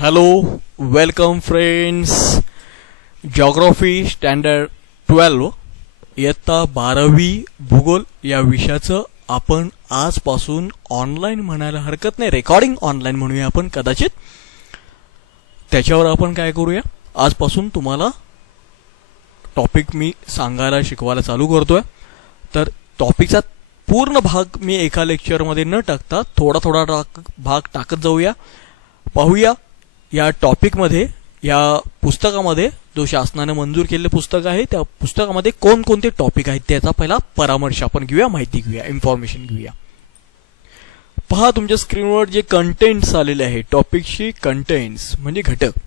Hello, welcome friends. Geography standard 12 इयत्ता 12वी भूगोल या विषयाचं आपण आजपासून ऑनलाईन म्हणायला हरकत नाही, रेकॉर्डिंग ऑनलाईन म्हणूया आपण कदाचित. त्याच्यावर आपण काय करूया, आजपासून तुम्हाला टॉपिक मी सांगायला शिकवायला चालू करतोय. तर टॉपिकचा पूर्ण भाग मी एका लेक्चरमध्ये न टाकता थोडा थोडा भाग टाकत जाऊया. पाहूया या टॉपिकमध्ये, या पुस्तकामध्ये, जो शासनाने मंजूर केलेलं पुस्तक आहे त्या पुस्तकामध्ये कोणकोणते टॉपिक आहेत त्याचा पहिला परामर्श आपण घेऊया, माहिती घेऊया, इन्फॉर्मेशन घेऊया. पहा तुमच्या स्क्रीनवर जे कंटेंट्स आलेले आहे, टॉपिकची कंटेंट्स म्हणजे घटक.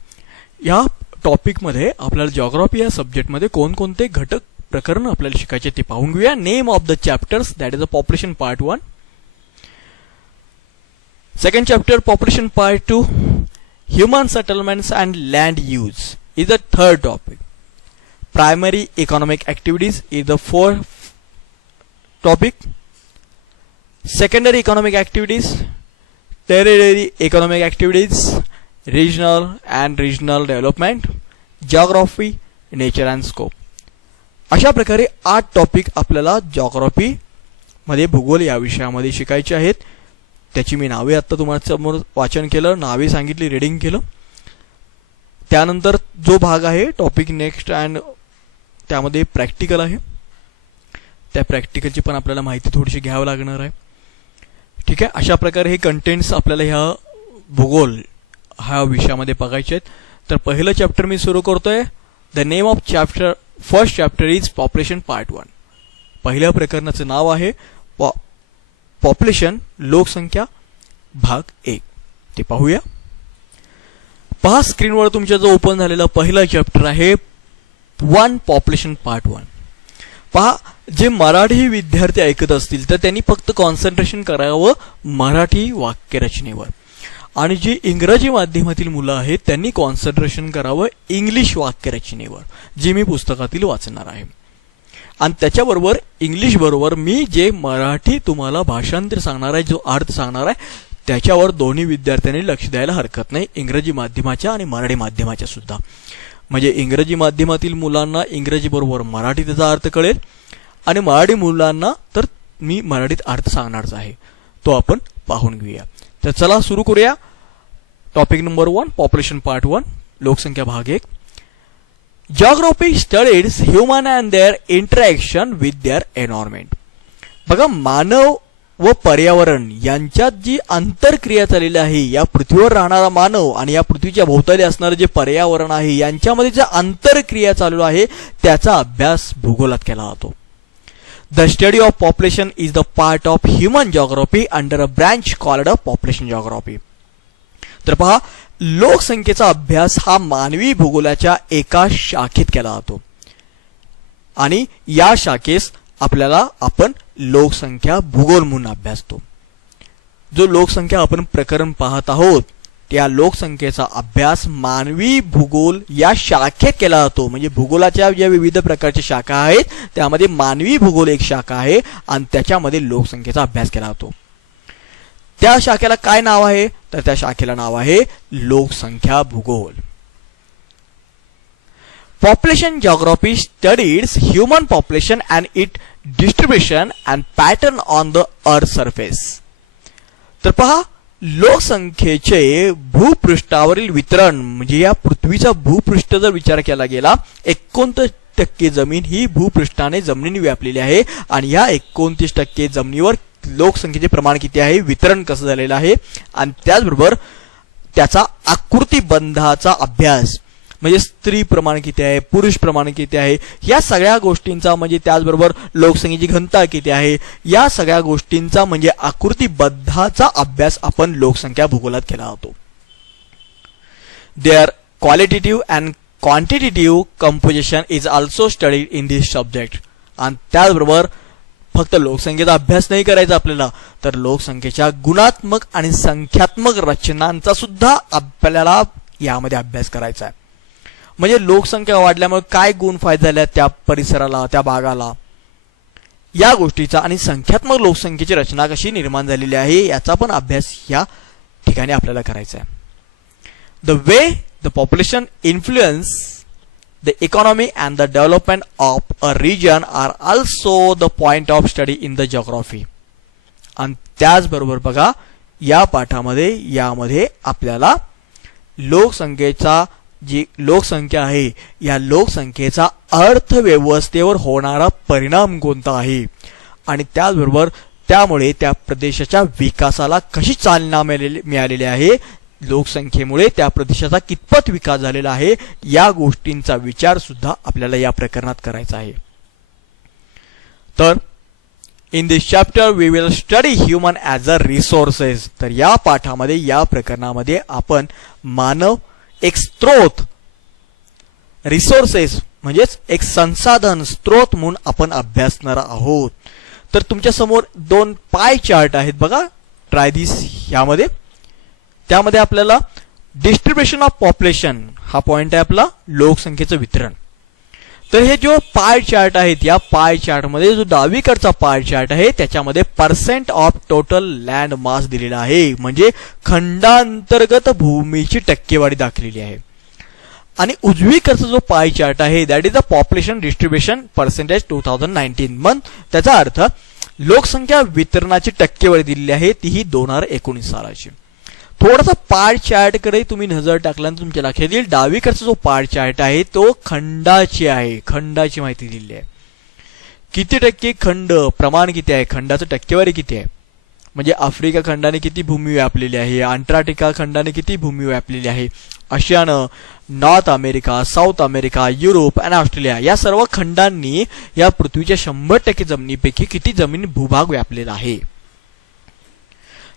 या टॉपिकमध्ये आपल्याला जॉग्राफी या सब्जेक्टमध्ये कोणकोणते घटक प्रकरण आपल्याला शिकायचे ते पाहून घेऊया. Name of the chapters, that is a population part 1. Second chapter population part 2, human settlements and land use is the third topic. Primary economic activities is the fourth topic. Secondary economic activities, tertiary economic activities, regional and regional development, geography, nature and scope. अशा प्रकारे 8 topic आपल्याला geography मध्ये, भूगोल या विषयामध्ये शिकायचे आहेत. त्याची मी नावे आता तुम्हाला समोर वाचन केलं, नावे सांगितली, रीडिंग केलं. त्यानंतर जो भाग आहे टॉपिक नेक्स्ट अँड त्यामध्ये प्रॅक्टिकल आहे. त्या प्रॅक्टिकलची पण आपल्याला माहिती थोडीशी घ्यावी लागणार आहे. ठीक आहे, अशा प्रकारे हे कंटेंट्स आपल्याला ह्या भूगोल ह्या विषयामध्ये बघायचे आहेत. तर पहिलं चॅप्टर मी सुरू करतोय. The name of chapter, first chapter is population part 1. पहिल्या प्रकरणाचं नाव आहे पॉप्युलेशन, लोकसंख्या, भाग 1. ते पाहूया. पहा स्क्रीनवर तुमच्या जो ओपन झालेला पहिला चॅप्टर आहे 1 पॉप्युलेशन पार्ट 1. पहा, जे मराठी विद्यार्थी ऐकत असतील तर त्यांनी फक्त कॉन्सन्ट्रेशन करावं मराठी वाक्यरचनेवर, आणि जी इंग्रजी माध्यमातील मुलं आहेत त्यांनी कॉन्सन्ट्रेशन करावं इंग्लिश वाक्यरचनेवर, जी मी पुस्तकातील वाचणार आहे. आणि त्याच्याबरोबर इंग्लिश बरोबर मी जे मराठी तुम्हाला भाषांतर सांगणार आहे, जो अर्थ सांगणार आहे, त्याच्यावर दोन्ही विद्यार्थ्यांनी लक्ष द्यायला हरकत नाही, इंग्रजी माध्यमाच्या आणि मराठी माध्यमाच्या सुद्धा. म्हणजे इंग्रजी माध्यमातील मुलांना इंग्रजी बरोबर मराठी त्याचा अर्थ कळेल, आणि मराठी मुलांना तर मी मराठीत अर्थ सांगणारच आहे. तो आपण पाहून घेऊया. तर चला सुरू करूया. टॉपिक नंबर 1, पॉप्युलेशन पार्ट 1, लोकसंख्या भाग 1. Geography studies human and their interaction with their environment. बघा, मानव व पर्यावरण यांच्यात जी आंतरक्रिया चाललेली आहे, या पृथ्वीवर राहणारा मानव आणि या पृथ्वीच्या भोवताली असणारं जे पर्यावरण आहे यांच्यामध्ये जे आंतरक्रिया चालू आहे त्याचा अभ्यास भूगोलात केला जातो. The study of population is the part of human geography under a branch called a population geography. तर पहा, लोकसंख्येचा अभ्यास हा मानवी भूगोलाच्या एका शाखेत केला जातो, आणि या शाखेस आपल्याला आपण लोकसंख्या भूगोल म्हणून अभ्यासतो. जो लोकसंख्या आपण प्रकरण पाहत आहोत त्या लोकसंख्येचा अभ्यास मानवी भूगोल या शाखेत केला जातो. म्हणजे भूगोलाच्या ज्या विविध प्रकारच्या शाखा आहेत त्यामध्ये मानवी भूगोल एक शाखा आहे, आणि त्याच्यामध्ये लोकसंख्येचा अभ्यास केला जातो. त्या शाखेला काय नाव आहे, तर त्या शाखेला नाव आहे लोकसंख्या भूगोल. Population geography studies human population and it distribution and pattern on the earth surface. तर पहा, लोकसंख्येचे भूपृष्ठावरील वितरण, म्हणजे या पृथ्वीचा भूपृष्ठ जर विचार केला गेला, 29% जमीन ही भूपृष्ठाने जमिनीने व्यापलेली आहे, आणि या 29% जमिनीवर लोकसंख्येचे प्रमाण किती आहे, वितरण कसं झालेलं आहे, आणि त्याचबरोबर त्याचा आकृतीबंधाचा अभ्यास, म्हणजे स्त्री प्रमाण किती आहे, पुरुष प्रमाण किती आहे, या सगळ्या गोष्टींचा, म्हणजे त्याचबरोबर लोकसंख्येची घनता किती आहे, या सगळ्या गोष्टींचा म्हणजे आकृतीबंधाचा अभ्यास आपण लोकसंख्या भूगोलात केला जातो. There qualitative and quantitative composition is also studied in this subject. आणि त्याचबरोबर फक्त लोकसंख्येचा अभ्यास नाही करायचा आपल्याला, तर लोकसंख्येच्या गुणात्मक आणि संख्यात्मक रचनांचा सुद्धा आपल्याला यामध्ये अभ्यास करायचा आहे. म्हणजे लोकसंख्या वाढल्यामुळे काय गुण फायदे झाले त्या परिसराला, त्या भागाला, या गोष्टीचा, आणि संख्यात्मक लोकसंख्येची रचना कशी निर्माण झालेली आहे याचा पण अभ्यास या ठिकाणी आपल्याला करायचा आहे. The way the population influence the economy and the development of a region are also the point of study in the geography. आणि त्याचबरोबर बघा या पाठामध्ये यामध्ये आपल्याला लोकसंख्येचा जी लोकसंख्या आहे या लोकसंख्येचा अर्थव्यवस्थेवर होणारा परिणाम कोणता आहे आणि त्याचबरोबर त्यामुळे त्या प्रदेशाच्या विकासाला कशी चालना मिळालेली आहे, लोकसंख्येमुळे त्या प्रदेशाचा कितपत विकास झालेला आहे या गोष्टींचा विचार सुद्धा आपल्याला या प्रकरणात करायचा आहे. तर in this chapter we will study human as a resources. तर या पाठामध्ये या प्रकरणामध्ये आपण मानव एक स्त्रोत, रिसोर्सेस म्हणजेच एक संसाधन स्त्रोत म्हणून आपण अभ्यासणार आहोत. तर तुमच्या समोर 2 पाय चार्ट आहेत बघा, ट्राय दिस. यामध्ये त्यामध्ये आपल्याला डिस्ट्रीब्युशन ऑफ पॉप्युलेशन हा पॉइंट आहे आपला, लोकसंख्येचं वितरण. तर हे जो पाय चार्ट आहेत या पाय चार्ट मध्ये जो डावीकडचा पाय चार्ट आहे त्याच्यामध्ये पर्सेंट ऑफ टोटल लँड मास दिलेला आहे, म्हणजे खंडांतर्गत भूमीची टक्केवारी दाखवलेली आहे. आणि उजवीकडचा जो पाय चार्ट आहे that is the population distribution percentage 2019. मग त्याचा अर्थ लोकसंख्या वितरणाची टक्केवारी दिलेली आहे तीही 2019 सालाची. थोडासा पाय चार्ट कडे तुम्ही नजर टाकल्यानंतर तुमच्या लक्षात येईल डावीकडचा जो पाय चार्ट आहे तो खंडाची आहे, खंडाची माहिती दिलेली आहे. किती टक्के खंड, प्रमाण किती आहे, खंडाचं टक्केवारी किती आहे, म्हणजे आफ्रिका खंडाने किती भूमी व्यापलेली आहे, अंटार्क्टिका खंडाने किती भूमी व्यापलेली आहे, आशियानं, North America, South America, Europe आणि ऑस्ट्रेलिया या सर्व खंडांनी या पृथ्वीच्या 100% जमिनीपैकी किती जमीन भूभाग व्यापलेला आहे.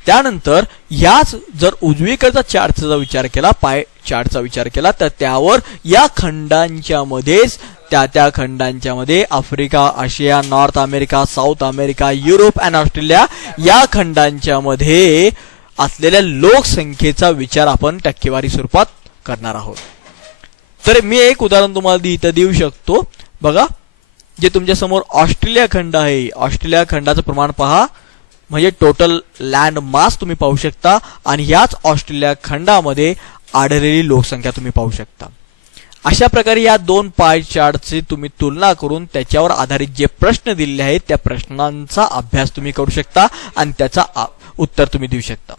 त्यानंतर याच जर उजवीकडचा चार्टचा विचार केला, पाय चार्टचा विचार केला, तर त्यावर या खंडांच्या मध्येच त्या खंडांच्या मध्ये Africa, Asia, North America, South America, Europe आणि ऑस्ट्रेलिया या खंडांच्या मध्ये असलेल्या लोकसंख्येचा विचार आपण टक्केवारी स्वरूपात करणार आहोत. तर मी एक उदाहरण तुम्हाला इथं देऊ शकतो बघा, जे तुमच्या समोर ऑस्ट्रेलिया खंड आहे, ऑस्ट्रेलिया खंडाचं प्रमाण पहा, म्हणजे टोटल लँड मास तुम्ही पाहू शकता आणि ह्याच ऑस्ट्रेलिया खंडामध्ये आढळलेली लोकसंख्या तुम्ही पाहू शकता. अशा प्रकारे या 2 पाय चार्टची तुम्ही तुलना करून त्याच्यावर आधारित जे प्रश्न दिलेले आहेत त्या प्रश्नांचा अभ्यास तुम्ही करू शकता आणि त्याचा उत्तर तुम्ही देऊ शकता.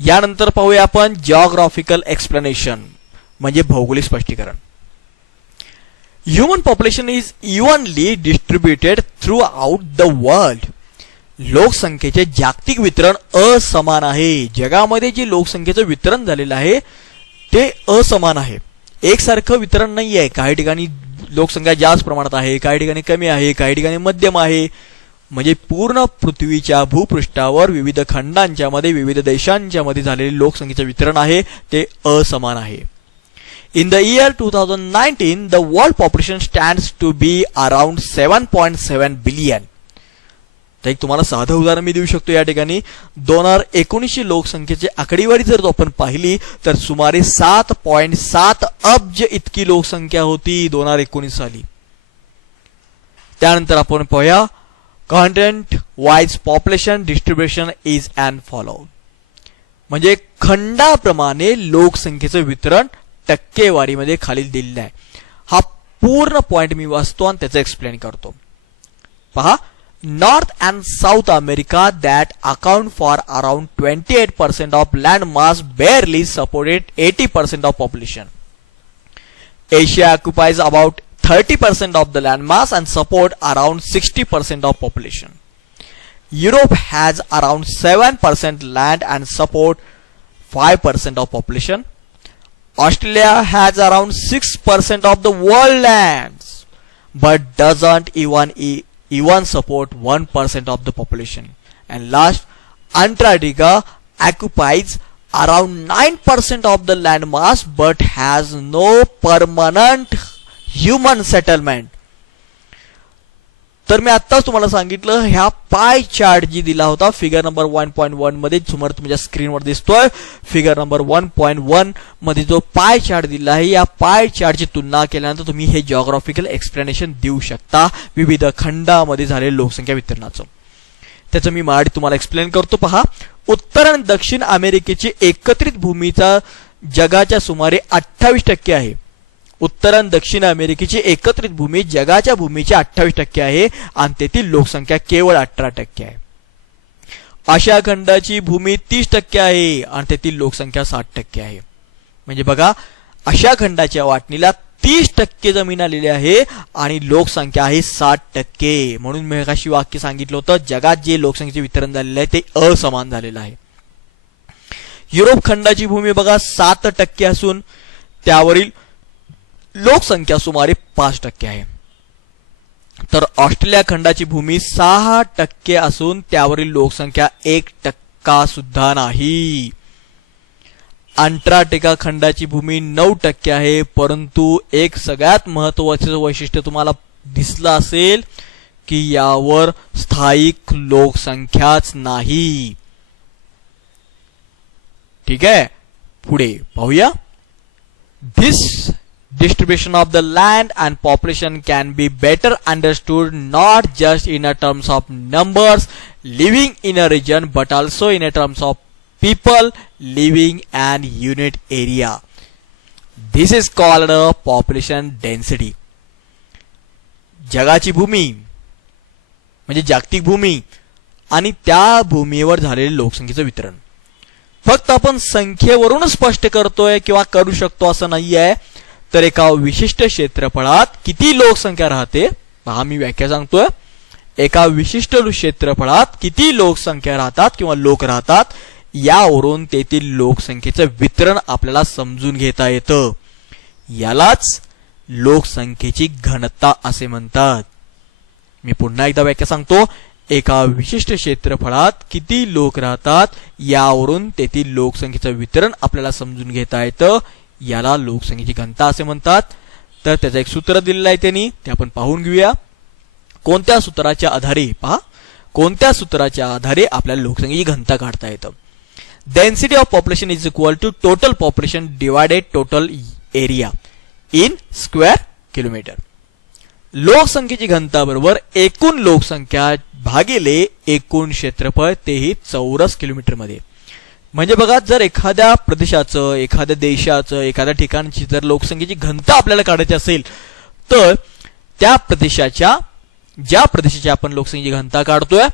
यानंतर पाहूया आपण जिओग्राफिकल एक्सप्लेनेशन म्हणजे भौगोलिक स्पष्टीकरण. Human population is evenly distributed through out the world. लोकसंख्येचे जागतिक वितरण असमान आहे. जगामध्ये जे लोकसंख्येचं वितरण झालेलं आहे ते असमान आहे, एकसारखं वितरण नाही आहे. काही ठिकाणी लोकसंख्या जास्त प्रमाणात आहे, काही ठिकाणी कमी आहे, काही ठिकाणी मध्यम आहे. म्हणजे पूर्ण पृथ्वीच्या भूपृष्ठावर विविध खंडांच्या मध्ये, विविध देशांच्या मध्ये झालेले लोकसंख्येचे वितरण आहे ते असमान आहे. In the year 2019, the world population stands to be around 7.7 billion. तर एक तुम्हाला साधं उदाहरण मी देऊ शकतो या ठिकाणी. 2019 लोकसंख्येची आकडेवारी जर आपण पाहिली तर सुमारे 7.7 अब्ज इतकी लोकसंख्या होती 2019 साली. त्यानंतर आपण पाहूया content wise population distribution is and follow. म्हणजे खंडाप्रमाणे लोकसंख्येचं वितरण टक्केवारीमध्ये खालील दिलेलं आहे. हा पूर्ण पॉइंट मी वाचतो आणि त्याचं एक्सप्लेन करतो. पहा, North and South America that account for around 28% of land mass barely supported 80% of population. Asia occupies about 30% of the land mass and support around 60% of population. Europe has around 7% land and support 5% of population. Australia has around 6% of the world lands but doesn't even support 1% of the population. And last, Antarctica occupies around 9% of the land mass but has no permanent human settlement. तर मी आत्ताच तुम्हाला सांगितलं ह्या pie chart जी दिला होता figure number 1.1 मध्ये, समोर तुमच्या स्क्रीनवर दिसतोय फिगर नंबर 1.1 मध्ये जो पाय चार्ट दिला आहे या पाय चार्टची तुलना केल्यानंतर तुम्ही हे जिओग्राफिकल एक्सप्लेनेशन देऊ शकता विविध खंडामध्ये झालेल्या लोकसंख्या वितरणाचं. त्याचं मी मराठी तुम्हाला एक्सप्लेन करतो. पहा, उत्तर आणि दक्षिण अमेरिकेची एकत्रित भूमीचा जगाच्या सुमारे 28% आहे. उत्तर आणि दक्षिण अमेरिकेची एकत्रित भूमी जगाच्या भूमीची 28% आहे आणि तेथील लोकसंख्या केवळ 18% आहे. आशिया खंडाची भूमी 30% आहे आणि तेथील लोकसंख्या 60% आहे. म्हणजे बघा, आशिया खंडाच्या वाटणीला 30% जमीन आलेली आहे आणि लोकसंख्या आहे 60%. म्हणून मी अशी वाक्य सांगितलं होतं, जगात जे लोकसंख्येचे वितरण झालेलं आहे ते असमान झालेलं आहे. युरोप खंडाची भूमी बघा 7% असून त्यावरील लोकसंख्या सुमारे 5% आहे. तर ऑस्ट्रेलिया खंडाची भूमी 6% असून त्यावरील लोकसंख्या 1% सुद्धा नाही. अंटार्क्टिका खंडाची भूमी 9% आहे, परंतु एक सगळ्यात महत्वाचं वैशिष्ट्य तुम्हाला दिसलं असेल की यावर स्थायिक लोकसंख्याच नाही. ठीक आहे, पुढे पाहूया. This distribution of the land and population can be better understood not just in a terms of numbers living in a region but also in a terms of people living an unit area. This is called a population density. जगाची भूमी म्हणजे जागतिक भूमी आणि त्या भूमीवर झालेले लोकसंख्येचं वितरण फक्त आपण संख्येवरूनच स्पष्ट करतोय किंवा करू शकतो असं नाहीये. तर एका विशिष्ट क्षेत्रफळात किती लोकसंख्या राहते, पहा मी व्याख्या सांगतोय. एका विशिष्ट क्षेत्रफळात किती लोकसंख्या राहतात किंवा लोक राहतात यावरून तेथील लोकसंख्येचं वितरण आपल्याला समजून घेता येतं. यालाच लोकसंख्येची घनता असे म्हणतात. मी पुन्हा एकदा व्याख्या सांगतो. एका विशिष्ट क्षेत्रफळात किती लोक राहतात यावरून तेथील लोकसंख्येचं वितरण आपल्याला समजून घेता येतं. याला लोकसंख्येची घनता असे म्हणतात. तर त्याचं एक सूत्र दिलेलं आहे त्यांनी, ते आपण पाहून घेऊया. कोणत्या सूत्राच्या आधारे, पहा कोणत्या सूत्राच्या आधारे आपल्याला लोकसंख्येची घनता काढता येतं. Density of population is equal to total population divided total area in square kilometre. लोकसंख्येची घनता बरोबर एकूण लोकसंख्या भागिले एकूण क्षेत्रफळ, तेही चौरस किलोमीटर मध्ये. म्हणजे बघा, जर एखाद्या प्रदेशाचं, एखाद्या देशाचं, एखाद्या ठिकाणची जर लोकसंख्येची घनता आपल्याला काढायची असेल तर त्या प्रदेशाच्या, ज्या प्रदेशाची आपण लोकसंख्येची घनता काढतोय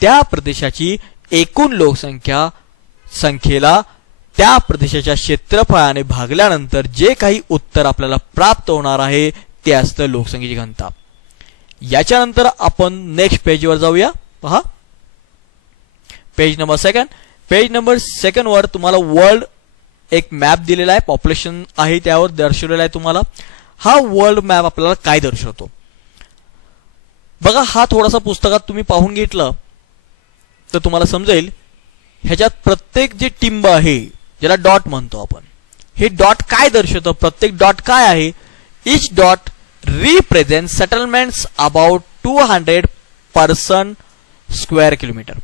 त्या प्रदेशाची एकूण लोकसंख्या संख्येला त्या प्रदेशाच्या क्षेत्रफळाने भागल्यानंतर जे काही उत्तर आपल्याला प्राप्त होणार आहे ते असतं लोकसंख्येची घनता. याच्यानंतर आपण नेक्स्ट पेजवर जाऊया. पहा, पेज नंबर 2. पेज नंबर 2 वर तुम्हाला वर्ल्ड एक मॅप दिलेला आहे, पॉप्युलेशन आहे त्यावर दर्शवलेला आहे तुम्हाला. हा वर्ल्ड मॅप आपल्याला काय दर्शवतो बघा. हा थोडासा पुस्तकात तुम्ही पाहून घेतलं तर तुम्हाला समजेल. ह्याच्यात प्रत्येक जे टिंब आहे, ज्याला डॉट म्हणतो आपण, हे डॉट काय दर्शवतं, प्रत्येक डॉट काय आहे. Each dot represent settlements about 200 square kilometre.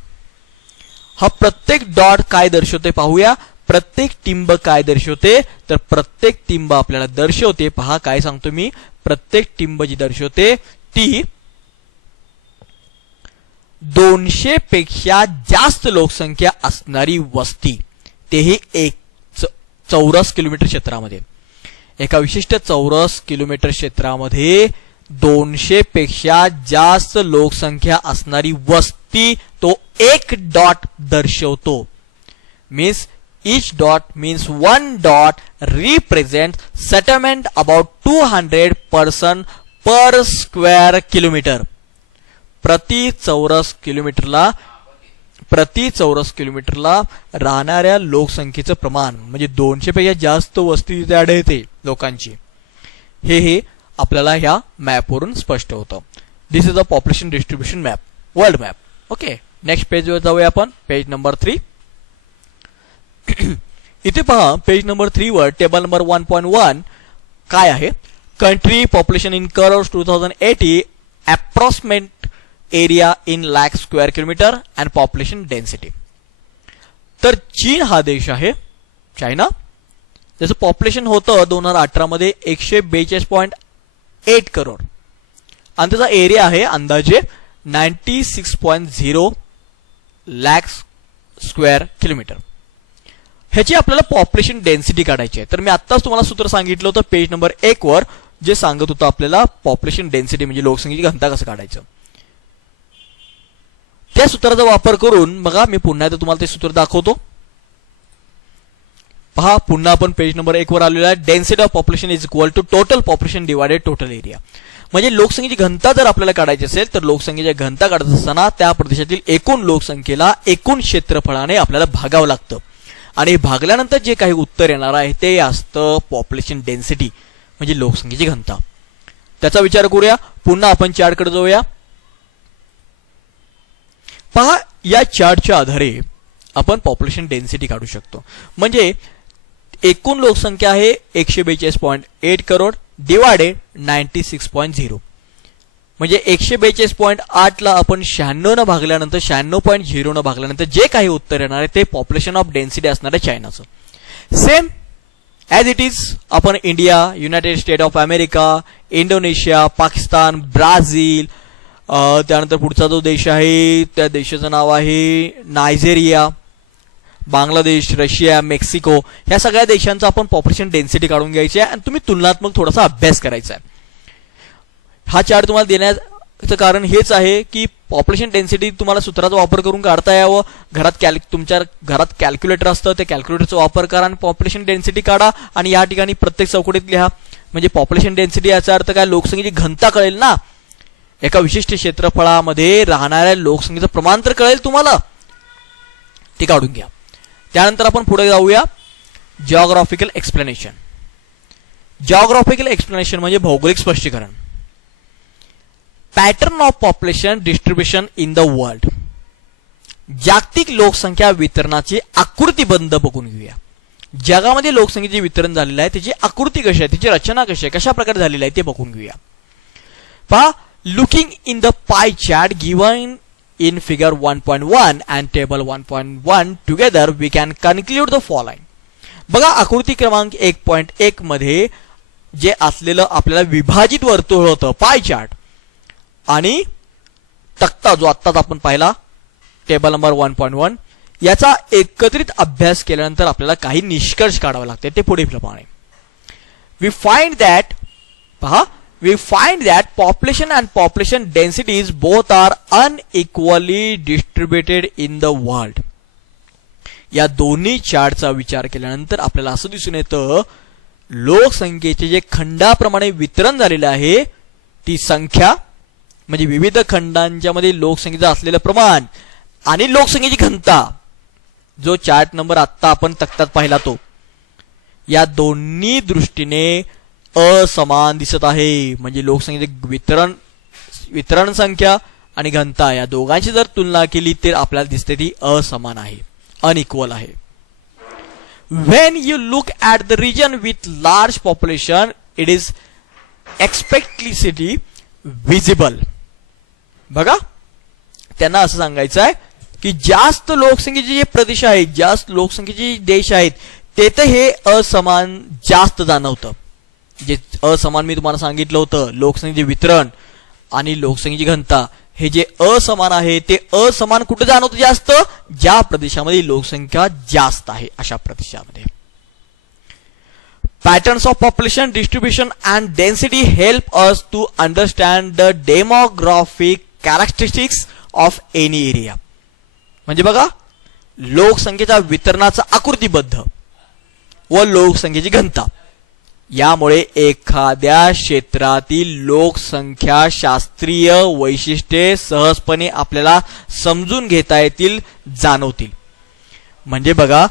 हा प्रत्येक डॉट काय दर्शवते पाहूया. प्रत्येक टिंब काय दर्शवते, तर प्रत्येक टिंब आपल्याला दर्शवते, पहा काय सांगतो मी, प्रत्येक टिंब जी दर्शवते ती 200 पेक्षा जास्त लोकसंख्या असणारी वस्ती, तेही एक चौरस किलोमीटर क्षेत्रामध्ये. एका विशिष्ट चौरस किलोमीटर क्षेत्रामध्ये 200 पेक्षा जास्त लोकसंख्या असणारी वस्ती तो एक डॉट दर्शवतो. Means each dot means one dot represents settlement about 200 person per square kilometer. प्रति चौरस किलोमीटरला राहणाऱ्या लोकसंख्येचं प्रमाण म्हणजे 200 पेक्षा जास्त वस्ती तिथे आढळते लोकांची. हे आपल्याला ह्या मॅपवरून स्पष्ट होतं. This is a population distribution map, world map. Okay, next पेजवर जाऊया आपण. Page number 3. इथे पहा, पेज नंबर 3 वर टेबल नंबर 1.1 काय आहे. Country population in crores 2080, approximate area in lakh square kilometre and population density. तर चीन हा देश आहे, चायना, त्याचं पॉप्युलेशन होतं 2018 मध्ये 142.8 करोड आणि त्याचा एरिया आहे अंदाजे 96.0 लाख स्क्वेअर किलोमीटर. ह्याची आपल्याला पॉप्युलेशन डेन्सिटी काढायची आहे. तर मी आत्ताच तुम्हाला सूत्र सांगितलं होतं पेज नंबर 1 वर, जे सांगत होतं आपल्याला पॉप्युलेशन डेन्सिटी म्हणजे लोकसंख्येची घनता कसं काढायचं. त्या सूत्राचा वापर करून बघा मी पुन्हा एकदा तुम्हाला ते सूत्र दाखवतो. पहा पुन्हा आपण पेज नंबर 1 वर आलेला आहे. Density of population is equal to total population divided total area. म्हणजे लोकसंख्येची घनता जर आपल्याला काढायची असेल तर लोकसंख्येची घनता काढत असताना त्या प्रदेशातील एकूण लोकसंख्येला एकूण क्षेत्रफळाने आपल्याला भागावं लागतं आणि भागल्यानंतर जे काही उत्तर येणार आहे ते असतं पॉप्युलेशन डेन्सिटी म्हणजे लोकसंख्येची घनता. त्याचा विचार करूया. पुन्हा आपण चार्टकडे जाऊया. पहा या चार्टच्या आधारे आपण पॉप्युलेशन डेन्सिटी काढू शकतो. म्हणजे एकूण लोकसंख्या आहे 142.8 करोड डिवायडेड 96.0. म्हणजे 142.8 ला आपण 96 न भागल्यानंतर 96.0 न भागल्यानंतर जे काही उत्तर येणार आहे ते पॉप्युलेशन ऑफ डेन्सिटी असणार आहे चायनाचं. सेम ॲज इट इज आपण India, United state of America, Indonesia, Pakistan, Brazil, त्यानंतर पुढचा जो देश आहे त्या देशाचं नाव आहे नायजेरिया, बांगलादेश, रशिया, मेक्सिको, ह्या सगळ्या देशांचा आपण पॉप्युलेशन डेन्सिटी काढून घ्यायची आहे आणि तुम्ही तुलनात्मक थोडासा अभ्यास करायचा आहे. हा चार्ट तुम्हाला देण्याचं कारण हेच आहे की पॉप्युलेशन डेन्सिटी तुम्हाला सूत्राचा वापर करून काढता यावं. तुमच्या घरात कॅल्क्युलेटर असतं, त्या कॅल्क्युलेटरचा वापर करा आणि पॉप्युलेशन डेन्सिटी काढा आणि या ठिकाणी प्रत्येक चौकटीत लिहा. म्हणजे पॉप्युलेशन डेन्सिटी याचा अर्थ काय, लोकसंख्येची घनता कळेल ना. एका विशिष्ट क्षेत्रफळामध्ये राहणाऱ्या लोकसंख्येचं प्रमाण तर कळेल तुम्हाला, ते काढून घ्या. त्यानंतर आपण पुढे जाऊया. Geographical explanation. जिओग्राफिकल एक्सप्लेनेशन म्हणजे भौगोलिक स्पष्टीकरण. Pattern of population distribution in the world. जागतिक लोकसंख्या वितरणाची आकृतीबंध बघून घेऊया. जगामध्ये लोकसंख्येचे वितरण झालेलं आहे त्याची आकृती कशी आहे, त्याची रचना कशी आहे, कशा प्रकारे झालेली आहे ते बघून घेऊया. पहा, looking in the pie chart given in figure 1.1 and table 1.1 together we can conclude the following. बघा आकृती क्रमांक 1.1 मध्ये जे असलेलं आपल्याला विभाजित वर्तुळ होतं पाय चार्ट आणि तक्ता जो आत्ताच आपण पाहिला टेबल नंबर 1.1 याचा एकत्रित अभ्यास केल्यानंतर आपल्याला काही निष्कर्ष काढावे लागते. ते पुढे प्रमाणे we find that population and population densities both are unequally distributed in the world. या दोन्ही चार्टचा विचार केल्यानंतर आपल्याला असं दिसून येतं लोकसंख्येचे जे खंडाप्रमाणे वितरण झालेलं आहे ती संख्या म्हणजे विविध खंडांच्या मध्ये लोकसंख्येचं असलेलं प्रमाण आणि लोकसंख्येची घनता जो चार्ट नंबर आत्ता आपण तक्त्यात पाहिला तो या दोन्ही दृष्टीने असमान दिसत आहे. म्हणजे लोकसंख्येचे वितरण संख्या आणि घनता या दोघांची जर तुलना केली तर आपल्याला दिसते ती असमान आहे, अनइक्वल आहे. When you look at the region with large population, it is expectantly visible. बघा त्यांना असं सांगायचं आहे की जास्त लोकसंख्येचे जे प्रदेश आहेत, जास्त लोकसंख्येचे देश आहेत तेथे हे असमान जास्त जाणवतं. जे असमान मी तुम्हाला सांगितलं होतं लोकसंख्येचे वितरण आणि लोकसंख्येची घनता हे जे असमान आहे ते असमान कुठे जाणवतं जास्त, ज्या प्रदेशामध्ये लोकसंख्या जास्त आहे अशा प्रदेशामध्ये. Patterns of population distribution and density help us to understand the demographic characteristics of any area. म्हणजे बघा लोकसंख्येच्या वितरणाचा आकृतीबद्ध व लोकसंख्येची घनता यामुळे एखाद्या क्षेत्रातील लोकसंख्या शास्त्रीय वैशिष्ट्ये सहजपणे आपल्याला समजून घेता येतील, जाणवतील. म्हणजे बघा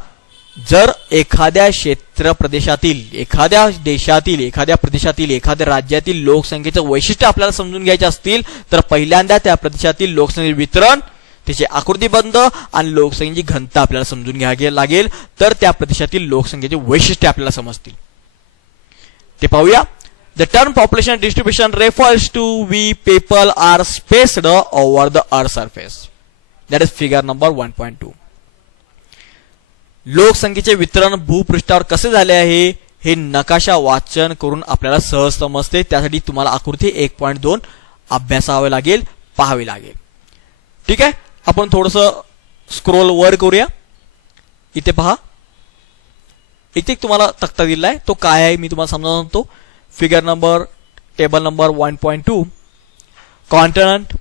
जर एखाद्या क्षेत्र प्रदेशातील, एखाद्या देशातील, एखाद्या प्रदेशातील, एखाद्या राज्यातील लोकसंख्येचं वैशिष्ट्य आपल्याला समजून घ्यायचे असतील तर पहिल्यांदा त्या प्रदेशातील लोकसंख्येचे वितरण, त्याचे आकृतीबंध आणि लोकसंख्येची घनता आपल्याला समजून घ्यावी लागेल, तर त्या प्रदेशातील लोकसंख्येचे वैशिष्ट्य आपल्याला समजतील. ते पाहूया. The term population distribution refers to we people are spaced over the earth surface. That is figure number 1.2. लोकसंख्येचे वितरण भूपृष्ठावर कसे झाले आहे हे नकाशा वाचन करून आपल्याला सहज समजते. त्यासाठी तुम्हाला आकृती 1.2 अभ्यासावे लागेल, पाहावे लागेल. ठीक आहे, आपण थोडंसं स्क्रोल वर करूया. इथे पहा इथे तुम्हाला तक्ता दिला आहे, तो काय आहे मी तुम्हाला समजावून सांगतो. Figure number table number 1.2 continent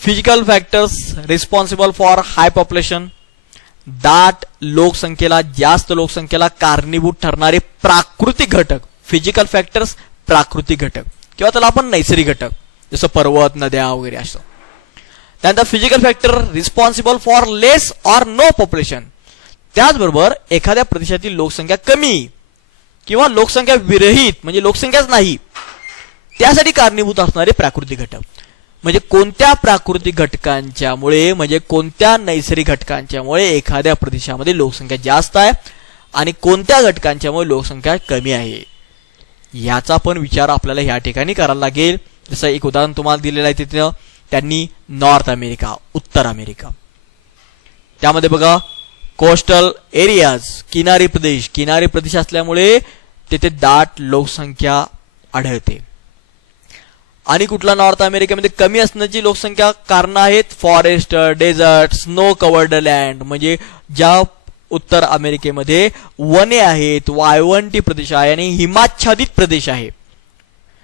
physical factors responsible for high population. दाट लोकसंख्येला जास्त लोकसंख्येला कारणीभूत ठरणारे प्राकृतिक घटक. फिजिकल फॅक्टर्स प्राकृतिक घटक किंवा त्याला आपण नैसर्गिक घटक जसं पर्वत नद्या वगैरे असं. त्यानंतर physical factor responsible for less or no population. त्याचबरोबर एखाद्या प्रदेशातील लोकसंख्या कमी किंवा लोकसंख्या विरहित म्हणजे लोकसंख्याच नाही त्यासाठी कारणीभूत असणारे प्राकृतिक घटक. म्हणजे कोणत्या प्राकृतिक घटकांच्यामुळे म्हणजे कोणत्या नैसर्गिक घटकांच्यामुळे एखाद्या प्रदेशामध्ये लोकसंख्या जास्त आहे आणि कोणत्या घटकांच्यामुळे लोकसंख्या कमी आहे याचा पण विचार आपल्याला या ठिकाणी करायला लागेल. जसं एक उदाहरण तुम्हाला दिलेलं आहे तिथं त्यांनी नॉर्थ अमेरिका उत्तर अमेरिका त्यामध्ये बघा कोस्टल एरियाज किनारी प्रदेश असल्यामुळे तेथे दाट लोकसंख्या आढळते. आणि कुठला नॉर्थ अमेरिकेमध्ये कमी असण्याची लोकसंख्या कारण आहेत forest desert snow covered land. म्हणजे ज्या उत्तर अमेरिकेमध्ये वने आहेत वाळवंटी प्रदेश आहे आणि हिमाच्छादित प्रदेश आहे.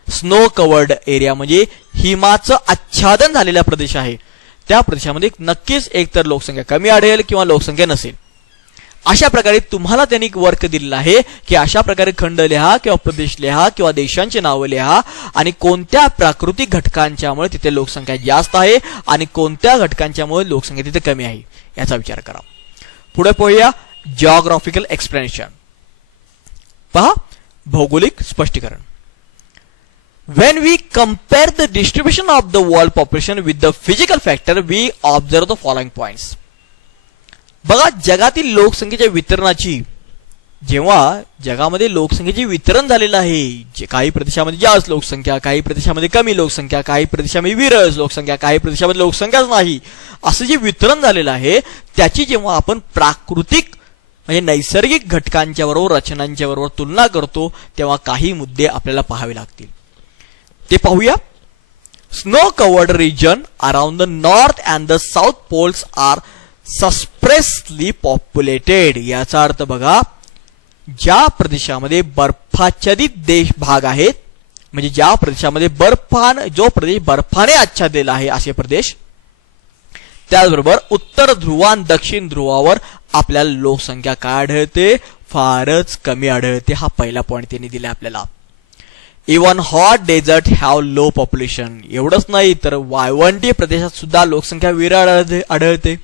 स्नो कवर्ड एरिया म्हणजे हिमाचं आच्छादन झालेला प्रदेश आहे त्या प्रदेशामध्ये नक्कीच एकतर लोकसंख्या कमी आढळेल किंवा लोकसंख्या नसेल. अशा प्रकारे तुम्हाला त्यांनी वर्क दिलेला आहे की अशा प्रकारे खंड लिहा किंवा प्रदेश लिहा किंवा देशांची नावं लिहा आणि कोणत्या प्राकृतिक घटकांच्यामुळे तिथे लोकसंख्या जास्त आहे आणि कोणत्या घटकांच्यामुळे लोकसंख्या तिथे कमी आहे याचा विचार करा. पुढे पाहूया जिओग्राफिकल एक्सप्लेनेशन. पहा भौगोलिक स्पष्टीकरण. When we compare the distribution of the world population with the physical factor, we observe the following points. बघा जगातील लोकसंख्येच्या वितरणाची जेव्हा जगामध्ये लोकसंख्येचे वितरण झालेलं आहे काही प्रदेशामध्ये जास्त लोकसंख्या काही प्रदेशामध्ये कमी लोकसंख्या काही प्रदेशामध्ये विरळ लोकसंख्या काही प्रदेशामध्ये लोकसंख्याच नाही असं जे वितरण झालेलं आहे त्याची जेव्हा आपण प्राकृतिक म्हणजे नैसर्गिक घटकांच्या बरोबर रचनांच्या बरोबर तुलना करतो तेव्हा काही मुद्दे आपल्याला पाहावे लागतील. ते पाहूया. Snow covered region around the north and the south poles are sparsely populated. याचा अर्थ बघा ज्या प्रदेशामध्ये बर्फाच्छादित भाग आहेत म्हणजे ज्या प्रदेशामध्ये जो प्रदेश बर्फाने आच्छादलेला आहे असे प्रदेश त्याचबरोबर उत्तर ध्रुव आणि दक्षिण ध्रुवावर आपल्याला लोकसंख्या काय आढळते फारच कमी आढळते. हा पहिला पॉइंट त्यांनी दिला आपल्याला. Even hot desert have low population. एवढंच नाही तर वाळवंटी प्रदेशात सुद्धा लोकसंख्या विरळ आढळते.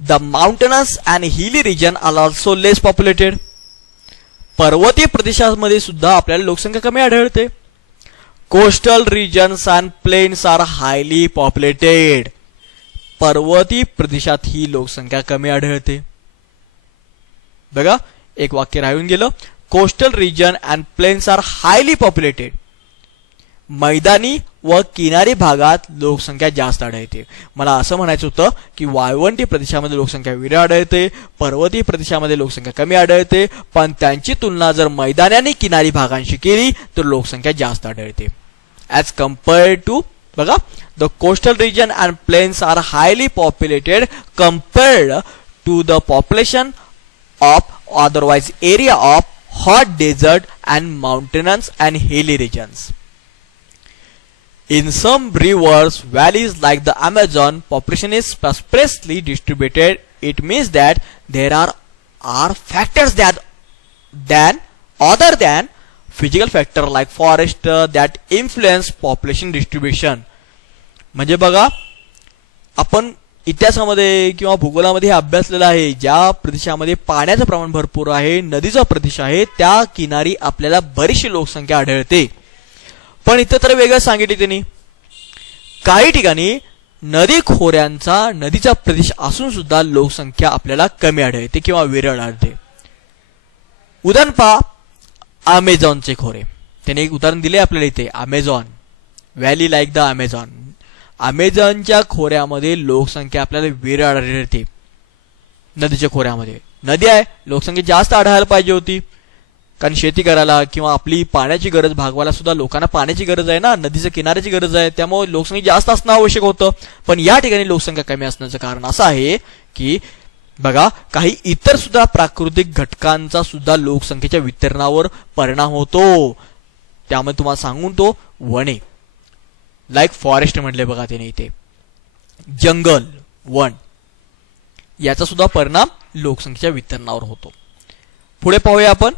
The mountainous and hilly region are also less populated. पर्वतीय प्रदेशामध्ये सुद्धा आपल्याला लोकसंख्या कमी आढळते. Coastal regions and plains are highly populated. पर्वतीय प्रदेशात ही लोकसंख्या कमी आढळते. बघा एक वाक्य राहून गेलं. Coastal region and plains are highly populated. मैदानी व किनारी भागात लोकसंख्या जास्त आढळते. मला असं म्हणायचं होतं की वाळवंटी प्रदेशामध्ये लोकसंख्या विरळ आढळते पर्वतीय प्रदेशामध्ये लोकसंख्या कमी आढळते पण त्यांची तुलना जर मैदानी आणि किनारी भागांशी केली तर लोकसंख्या जास्त आढळते. ॲज कम्पेअर्ड टू बघा the coastal region and plains are highly populated compared to the population of otherwise area of hot desert and mountainous and hilly regions. In some rivers, valleys like the Amazon, population is sparsely distributed. It means that there are factors than other than physical factor like forest that influence population distribution. म्हणजे बघा आपण इतिहासामध्ये किंवा भूगोलामध्ये हे अभ्यासलेलं आहे ज्या प्रदेशामध्ये पाण्याचं प्रमाण भरपूर आहे नदीचा प्रदेश आहे त्या किनारी आपल्याला बरीचशी लोकसंख्या आढळते. पण इथं तर वेगळं सांगितले त्यांनी काही ठिकाणी नदी खोऱ्यांचा नदीचा प्रदेश असून सुद्धा लोकसंख्या आपल्याला कमी आढळते किंवा विरळ आढळते. उदाहरण पहा अमेझॉनचे खोरे. त्याने एक उदाहरण दिले आपल्याला इथे Amazon valley like the Amazon. अमेझॉनच्या खोऱ्यामध्ये लोकसंख्या आपल्याला विरळ आढळते. नदीच्या खोऱ्यामध्ये नदी आहे लोकसंख्या जास्त आढळायला पाहिजे होती कारण शेती करायला किंवा आपली पाण्याची गरज भागवायला सुद्धा लोकांना पाण्याची गरज आहे ना नदीच्या किनाऱ्याची गरज आहे त्यामुळे लोकसंख्या जास्त असणं आवश्यक होतं. पण या ठिकाणी लोकसंख्या कमी असण्याचं कारण असं आहे की बघा, काही इतर सुद्धा प्राकृतिक घटकांचा सुद्धा लोकसंख्येच्या वितरणावर परिणाम होतो. त्यामुळे तुम्हाला सांगून तो वने, लाईक फॉरेस्ट म्हटले बघा त्याने इथे, जंगल, वन, याचा सुद्धा परिणाम लोकसंख्येच्या वितरणावर होतो. पुढे पाहूया आपण.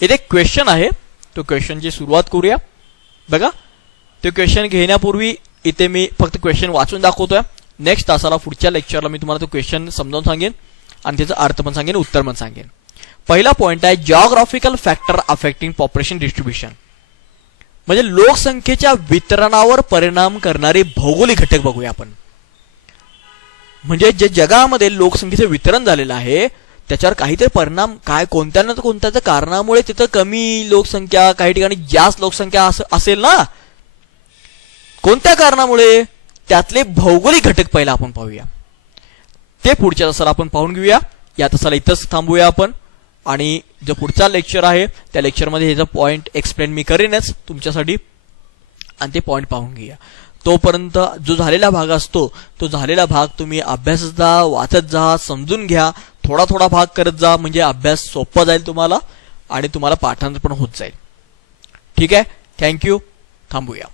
इथे क्वेश्चन आहे, तो क्वेश्चनची सुरुवात करूया. बघा, तो क्वेश्चन घेण्यापूर्वी इथे मी फक्त क्वेश्चन वाचून दाखवतोय. नेक्स्ट तासाला पुढच्या लेक्चरला मी तुम्हाला तो क्वेश्चन समजावून सांगेन आणि त्याचा अर्थ पण सांगेन, उत्तर पण सांगेन. पहिला पॉइंट आहे geographical factor affecting population distribution, म्हणजे लोकसंख्येच्या वितरणावर परिणाम करणारे भौगोलिक घटक बघूया आपण. म्हणजे जे जगामध्ये लोकसंख्येचे वितरण झालेलं आहे त्याच्यावर काहीतरी परिणाम, काय कोणत्या ना कोणत्या कारणामुळे तिथं कमी लोकसंख्या, काही ठिकाणी जास्त लोकसंख्या असेल ना, कोणत्या कारणामुळे, त्यातले भौगोलिक घटक पहिला आपण पाहूया. ते पुढच्या तासाला आपण पाहून घेऊया. या तासाला इथंच थांबूया आपण, आणि जो पुढचा लेक्चर आहे त्या लेक्चरमध्ये ह्याचा पॉइंट एक्सप्लेन मी करेनच तुमच्यासाठी, आणि ते पॉइंट पाहून घेऊया. तोपर्यंत जो झालेला भाग असतो तो झालेला भाग तुम्ही अभ्यासत जा, वाचत जा, समजून घ्या, थोडा थोडा भाग करत जा, म्हणजे अभ्यास सोपा जाईल तुम्हाला आणि तुम्हाला पाठांतर पण होत जाईल. ठीक आहे, थँक्यू. थांबूया.